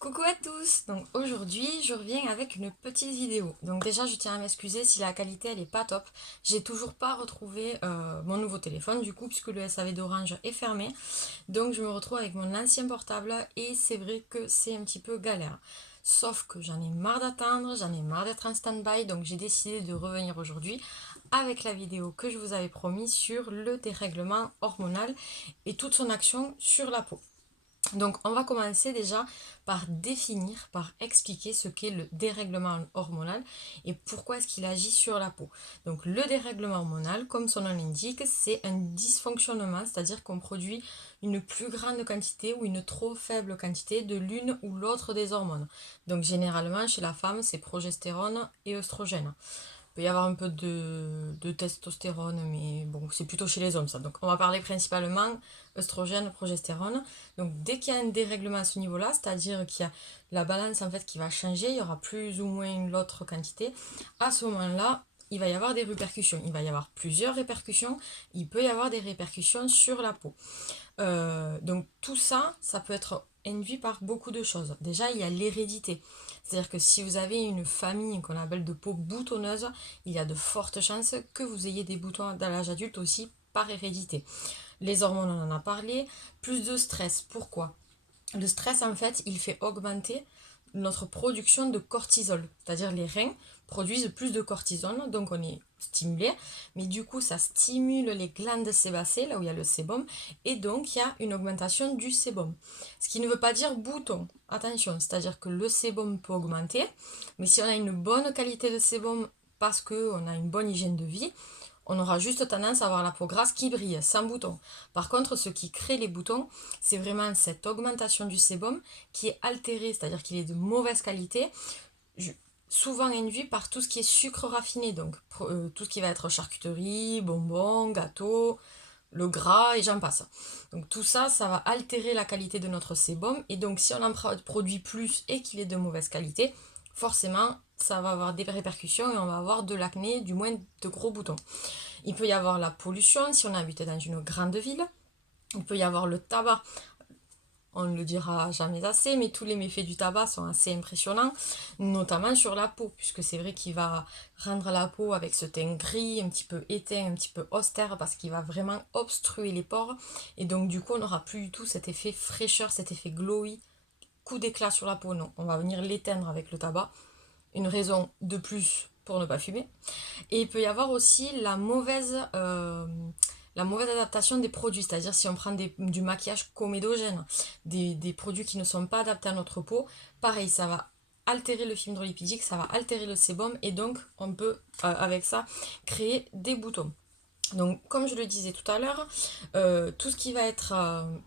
Coucou à tous. Donc aujourd'hui je reviens avec une petite vidéo. Donc déjà je tiens à m'excuser si la qualité elle est pas top. J'ai toujours pas retrouvé mon nouveau téléphone du coup puisque le SAV d'Orange est fermé. Donc je me retrouve avec mon ancien portable et c'est vrai que c'est un petit peu galère. Sauf que j'en ai marre d'attendre, j'en ai marre d'être en stand-by, donc j'ai décidé de revenir aujourd'hui avec la vidéo que je vous avais promis sur le dérèglement hormonal et toute son action sur la peau. Donc on va commencer déjà par définir, par expliquer ce qu'est le dérèglement hormonal et pourquoi est-ce qu'il agit sur la peau. Donc le dérèglement hormonal, comme son nom l'indique, c'est un dysfonctionnement, c'est-à-dire qu'on produit une plus grande quantité ou une trop faible quantité de l'une ou l'autre des hormones. Donc généralement chez la femme, c'est progestérone et oestrogène. Il peut y avoir un peu de testostérone, mais bon, c'est plutôt chez les hommes ça. Donc on va parler principalement œstrogène, progestérone. Donc dès qu'il y a un dérèglement à ce niveau-là, c'est-à-dire qu'il y a la balance en fait qui va changer, il y aura plus ou moins l'autre quantité, à ce moment-là, il va y avoir des répercussions. Il va y avoir plusieurs répercussions. Il peut y avoir des répercussions sur la peau. Donc tout ça, ça peut être induit par beaucoup de choses. Déjà, il y a l'hérédité. C'est-à-dire que si vous avez une famille qu'on appelle de peau boutonneuse, il y a de fortes chances que vous ayez des boutons dans l'âge adulte aussi par hérédité. Les hormones, on en a parlé. Plus de stress. Pourquoi? Le stress, en fait, il fait augmenter notre production de cortisol. C'est-à-dire les reins produisent plus de cortisone, donc on est stimulé, mais du coup ça stimule les glandes sébacées, là où il y a le sébum, et donc il y a une augmentation du sébum. Ce qui ne veut pas dire bouton, attention, c'est-à-dire que le sébum peut augmenter, mais si on a une bonne qualité de sébum parce qu'on a une bonne hygiène de vie, on aura juste tendance à avoir la peau grasse qui brille, sans boutons. Par contre, ce qui crée les boutons, c'est vraiment cette augmentation du sébum qui est altérée, c'est-à-dire qu'il est de mauvaise qualité, souvent induit par tout ce qui est sucre raffiné, donc tout ce qui va être charcuterie, bonbons, gâteaux, le gras et j'en passe. Donc tout ça, ça va altérer la qualité de notre sébum et donc si on en produit plus et qu'il est de mauvaise qualité, forcément ça va avoir des répercussions et on va avoir de l'acné, du moins de gros boutons. Il peut y avoir la pollution si on habite dans une grande ville. Il peut y avoir le tabac. On ne le dira jamais assez, mais tous les méfaits du tabac sont assez impressionnants, notamment sur la peau, puisque c'est vrai qu'il va rendre la peau avec ce teint gris, un petit peu éteint, un petit peu austère, parce qu'il va vraiment obstruer les pores, et donc du coup on n'aura plus du tout cet effet fraîcheur, cet effet glowy, coup d'éclat sur la peau, non, on va venir l'éteindre avec le tabac. Une raison de plus pour ne pas fumer. Et il peut y avoir aussi la mauvaise adaptation des produits, c'est-à-dire si on prend du maquillage comédogène, des produits qui ne sont pas adaptés à notre peau, pareil, ça va altérer le film hydrolipidique, ça va altérer le sébum et donc on peut avec ça créer des boutons. Donc, comme je le disais tout à l'heure, tout ce qui va être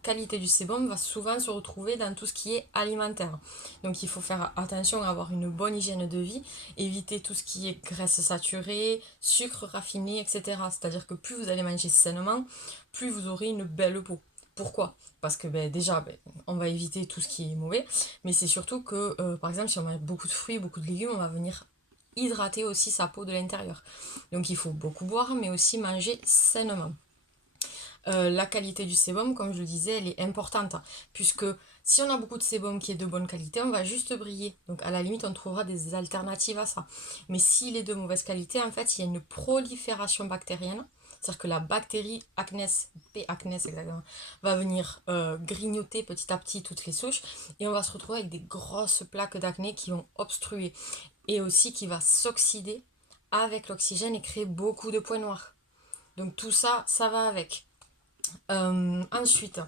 qualité du sébum va souvent se retrouver dans tout ce qui est alimentaire. Donc, il faut faire attention à avoir une bonne hygiène de vie, éviter tout ce qui est graisse saturée, sucre raffiné, etc. C'est-à-dire que plus vous allez manger sainement, plus vous aurez une belle peau. Pourquoi? Parce que déjà, on va éviter tout ce qui est mauvais, mais c'est surtout que, par exemple, si on mange beaucoup de fruits, beaucoup de légumes, on va venir hydrater aussi sa peau de l'intérieur. Donc il faut beaucoup boire, mais aussi manger sainement. La qualité du sébum, comme je le disais, elle est importante, puisque si on a beaucoup de sébum qui est de bonne qualité, on va juste briller. Donc à la limite, on trouvera des alternatives à ça. Mais s'il est de mauvaise qualité, en fait, il y a une prolifération bactérienne. C'est-à-dire que la bactérie acnes, P. acnes exactement, va venir grignoter petit à petit toutes les souches et on va se retrouver avec des grosses plaques d'acné qui vont obstruer et aussi qui va s'oxyder avec l'oxygène et créer beaucoup de points noirs. Donc tout ça, ça va avec. Ensuite,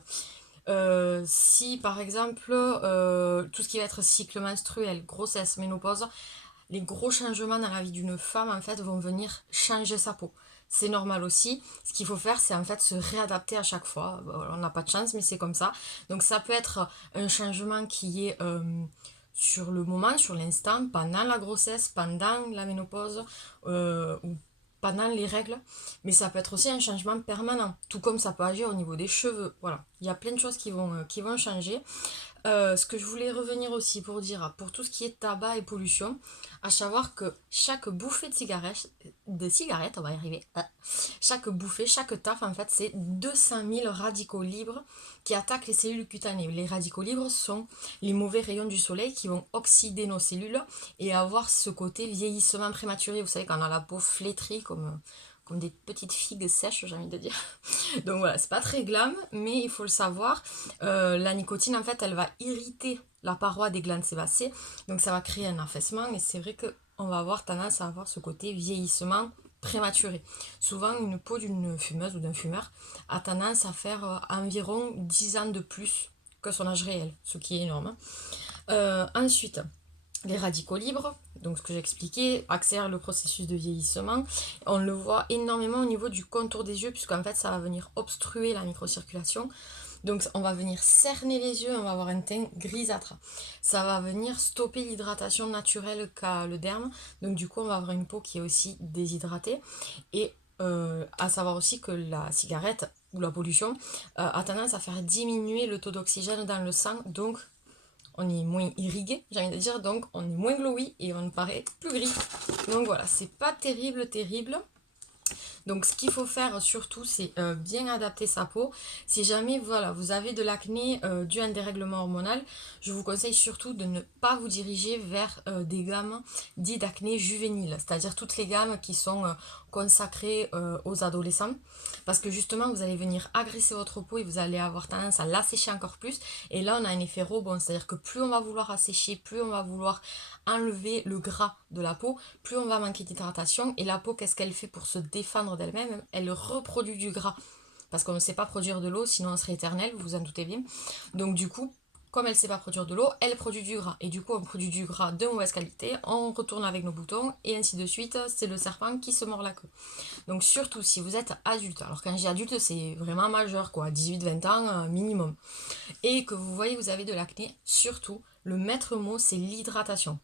si par exemple tout ce qui va être cycle menstruel, grossesse, ménopause, les gros changements dans la vie d'une femme en fait vont venir changer sa peau. C'est normal aussi. Ce qu'il faut faire, c'est en fait se réadapter à chaque fois. On n'a pas de chance, mais c'est comme ça. Donc ça peut être un changement qui est sur le moment, sur l'instant, pendant la grossesse, pendant la ménopause ou pendant les règles, mais ça peut être aussi un changement permanent, tout comme ça peut agir au niveau des cheveux. Voilà, il y a plein de choses qui vont changer. Ce que je voulais revenir aussi pour dire, pour tout ce qui est tabac et pollution, à savoir que chaque bouffée de cigarette, on va y arriver, chaque bouffée, chaque taf, en fait, c'est 200 000 radicaux libres qui attaquent les cellules cutanées. Les radicaux libres sont les mauvais rayons du soleil qui vont oxyder nos cellules et avoir ce côté vieillissement prématuré. Vous savez, quand on a la peau flétrie comme des petites figues sèches, j'ai envie de dire. Donc voilà, c'est pas très glam, mais il faut le savoir. La nicotine, en fait, elle va irriter la paroi des glandes sébacées, donc ça va créer un affaissement, et c'est vrai qu'on va avoir tendance à avoir ce côté vieillissement prématuré. Souvent, une peau d'une fumeuse ou d'un fumeur a tendance à faire environ 10 ans de plus que son âge réel, ce qui est énorme. Ensuite, les radicaux libres, donc ce que j'expliquais, accélèrent le processus de vieillissement. On le voit énormément au niveau du contour des yeux, puisqu'en fait ça va venir obstruer la microcirculation. Donc on va venir cerner les yeux, on va avoir un teint grisâtre. Ça va venir stopper l'hydratation naturelle qu'a le derme. Donc du coup on va avoir une peau qui est aussi déshydratée. Et à savoir aussi que la cigarette ou la pollution a tendance à faire diminuer le taux d'oxygène dans le sang. Donc on est moins irrigué, j'ai envie de dire, donc on est moins glowy et on paraît plus gris. Donc voilà, c'est pas terrible. Donc ce qu'il faut faire surtout, c'est bien adapter sa peau. Si jamais voilà, vous avez de l'acné dû à un dérèglement hormonal, je vous conseille surtout de ne pas vous diriger vers des gammes dites d'acné juvénile, c'est-à-dire toutes les gammes qui sont consacrées aux adolescents, parce que justement vous allez venir agresser votre peau et vous allez avoir tendance à l'assécher encore plus, et là on a un effet rebond, c'est-à-dire que plus on va vouloir assécher, plus on va vouloir enlever le gras de la peau, plus on va manquer d'hydratation, et la peau, qu'est-ce qu'elle fait pour se défendre d'elle-même? Elle reproduit du gras, parce qu'on ne sait pas produire de l'eau, sinon on serait éternel, vous vous en doutez bien. Donc du coup, comme elle ne sait pas produire de l'eau, elle produit du gras, et du coup on produit du gras de mauvaise qualité, on retourne avec nos boutons, et ainsi de suite, c'est le serpent qui se mord la queue. Donc surtout si vous êtes adulte, alors quand je dis adulte c'est vraiment majeur quoi, 18-20 ans minimum, et que vous voyez que vous avez de l'acné, surtout le maître mot c'est l'hydratation.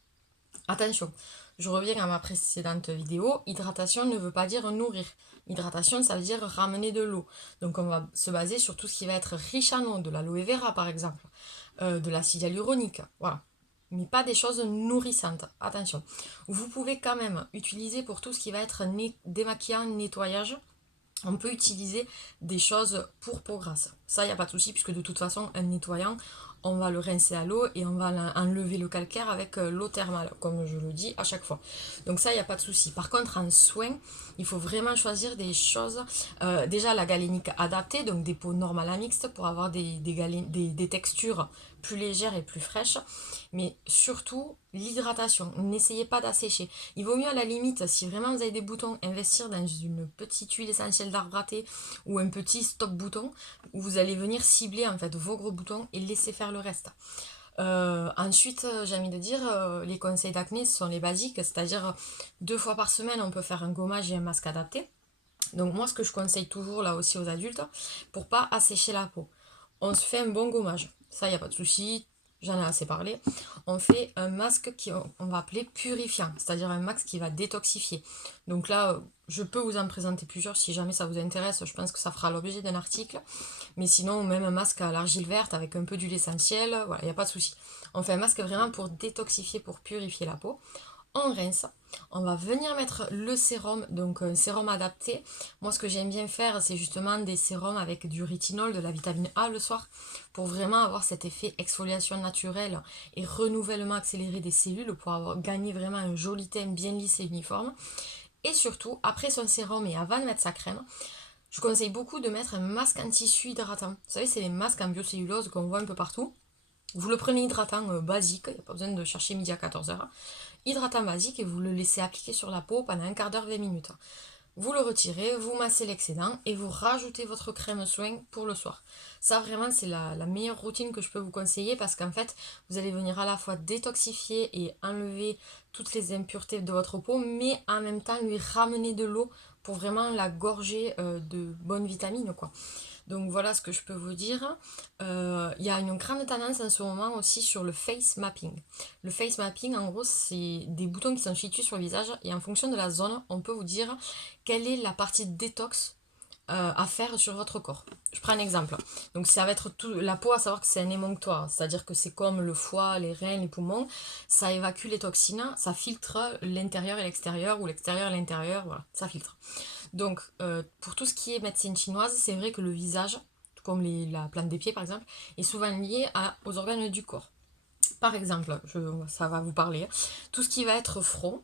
Attention, je reviens à ma précédente vidéo, hydratation ne veut pas dire nourrir. Hydratation, ça veut dire ramener de l'eau. Donc on va se baser sur tout ce qui va être riche en eau, de l'aloe vera par exemple, de l'acide hyaluronique, voilà. Mais pas des choses nourrissantes, attention. Vous pouvez quand même utiliser pour tout ce qui va être démaquillant, nettoyage, on peut utiliser des choses pour peau grasse. Ça, il n'y a pas de souci, puisque de toute façon, un nettoyant, on va le rincer à l'eau et on va enlever le calcaire avec l'eau thermale, comme je le dis à chaque fois. Donc ça, il n'y a pas de souci. Par contre, en soin, il faut vraiment choisir des choses, déjà la galénique adaptée, donc des peaux normales à mixtes pour avoir des textures plus légères et plus fraîches. Mais surtout, l'hydratation. N'essayez pas d'assécher. Il vaut mieux à la limite, si vraiment vous avez des boutons, investir dans une petite huile essentielle d'arbre à thé ou un petit stop bouton où vous allez venir cibler en fait vos gros boutons et laisser faire le reste. Ensuite, j'ai envie de dire, les conseils d'acné ce sont les basiques, c'est-à-dire 2 fois par semaine, on peut faire un gommage et un masque adapté. Donc moi, ce que je conseille toujours là aussi aux adultes, pour pas assécher la peau, on se fait un bon gommage. Ça, il n'y a pas de souci, j'en ai assez parlé. On fait un masque qu'on va appeler purifiant, c'est-à-dire un masque qui va détoxifier. Donc là, je peux vous en présenter plusieurs si jamais ça vous intéresse. Je pense que ça fera l'objet d'un article. Mais sinon, même un masque à l'argile verte avec un peu d'huile essentielle, voilà, il n'y a pas de souci. On fait un masque vraiment pour détoxifier, pour purifier la peau. On rince, on va venir mettre le sérum, donc un sérum adapté. Moi ce que j'aime bien faire c'est justement des sérums avec du rétinol, de la vitamine A le soir, pour vraiment avoir cet effet exfoliation naturelle et renouvellement accéléré des cellules, pour avoir gagné vraiment un joli teint bien lisse et uniforme. Et surtout, après son sérum et avant de mettre sa crème, je conseille beaucoup de mettre un masque en tissu hydratant. Vous savez, c'est les masques en biocellulose qu'on voit un peu partout. Vous le prenez hydratant basique, il n'y a pas besoin de chercher midi à 14h. Hydratant basique et vous le laissez appliquer sur la peau pendant un quart d'heure, 20 minutes. Vous le retirez, vous massez l'excédent et vous rajoutez votre crème soin pour le soir. Ça vraiment c'est la meilleure routine que je peux vous conseiller, parce qu'en fait vous allez venir à la fois détoxifier et enlever toutes les impuretés de votre peau, mais en même temps lui ramener de l'eau pour vraiment la gorger de bonnes vitamines quoi. Donc voilà ce que je peux vous dire. Il y a une grande tendance en ce moment aussi sur le face mapping. Le face mapping, en gros, c'est des boutons qui sont situés sur le visage et en fonction de la zone, on peut vous dire quelle est la partie détox à faire sur votre corps. Je prends un exemple. Donc ça va être tout, la peau, à savoir que c'est un émonctoire, c'est-à-dire que c'est comme le foie, les reins, les poumons, ça évacue les toxines, ça filtre l'intérieur et l'extérieur, ou l'extérieur et l'intérieur, voilà, ça filtre. Donc pour tout ce qui est médecine chinoise, c'est vrai que le visage, comme la plante des pieds par exemple, est souvent lié aux organes du corps. Par exemple, ça va vous parler, tout ce qui va être front,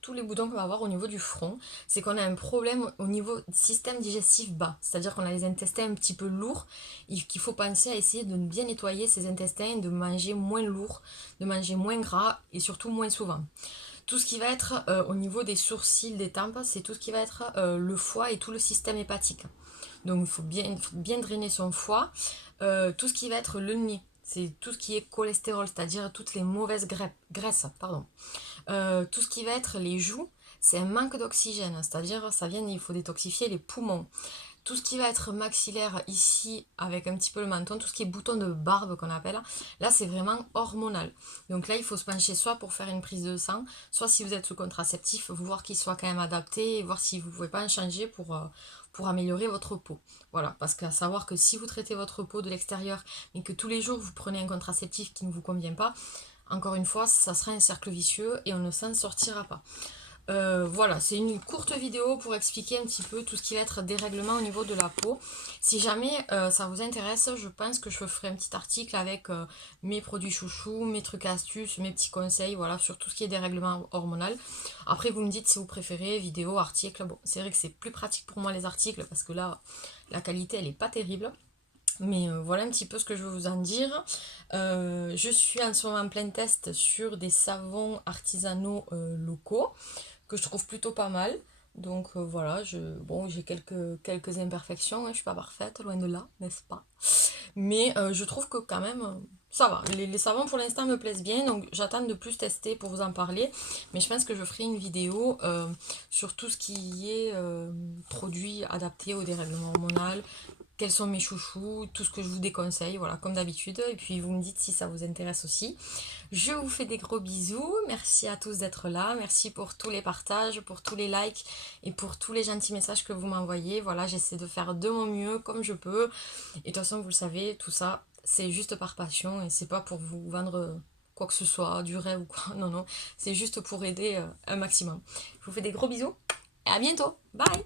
tous les boutons qu'on va avoir au niveau du front, c'est qu'on a un problème au niveau du système digestif bas. C'est-à-dire qu'on a les intestins un petit peu lourds et qu'il faut penser à essayer de bien nettoyer ces intestins, de manger moins lourd, de manger moins gras et surtout moins souvent. Tout ce qui va être au niveau des sourcils, des tempes, c'est tout ce qui va être le foie et tout le système hépatique. Donc il faut bien drainer son foie. Tout ce qui va être le nez, c'est tout ce qui est cholestérol, c'est-à-dire toutes les mauvaises graisses. Pardon. Tout ce qui va être les joues, c'est un manque d'oxygène, c'est-à-dire il faut détoxifier les poumons. Tout ce qui va être maxillaire ici, avec un petit peu le menton, tout ce qui est bouton de barbe qu'on appelle, là c'est vraiment hormonal. Donc là il faut se pencher soit pour faire une prise de sang, soit si vous êtes sous contraceptif, vous voir qu'il soit quand même adapté et voir si vous ne pouvez pas en changer pour améliorer votre peau. Voilà, parce qu'à savoir que si vous traitez votre peau de l'extérieur, mais que tous les jours vous prenez un contraceptif qui ne vous convient pas, encore une fois, ça sera un cercle vicieux et on ne s'en sortira pas. Voilà, c'est une courte vidéo pour expliquer un petit peu tout ce qui va être dérèglement au niveau de la peau. Si jamais ça vous intéresse, je pense que je ferai un petit article avec mes produits chouchous, mes trucs astuces, mes petits conseils, voilà, sur tout ce qui est dérèglement hormonal. Après, vous me dites si vous préférez vidéo, article. Bon, c'est vrai que c'est plus pratique pour moi les articles parce que là, la qualité, elle est pas terrible. Mais voilà un petit peu ce que je veux vous en dire. Je suis en ce moment en plein test sur des savons artisanaux locaux que je trouve plutôt pas mal. Donc voilà, bon, j'ai quelques imperfections, hein, je suis pas parfaite, loin de là, n'est-ce pas? Mais je trouve que quand même, ça va. Les savons pour l'instant me plaisent bien, donc j'attends de plus tester pour vous en parler. Mais je pense que je ferai une vidéo sur tout ce qui est produits adaptés au dérèglement hormonal, quels sont mes chouchous, tout ce que je vous déconseille, voilà, comme d'habitude. Et puis vous me dites si ça vous intéresse aussi. Je vous fais des gros bisous. Merci à tous d'être là. Merci pour tous les partages, pour tous les likes et pour tous les gentils messages que vous m'envoyez. Voilà, j'essaie de faire de mon mieux comme je peux. Et de toute façon, vous le savez, tout ça, c'est juste par passion et c'est pas pour vous vendre quoi que ce soit, du rêve ou quoi. Non, non, c'est juste pour aider un maximum. Je vous fais des gros bisous et à bientôt. Bye!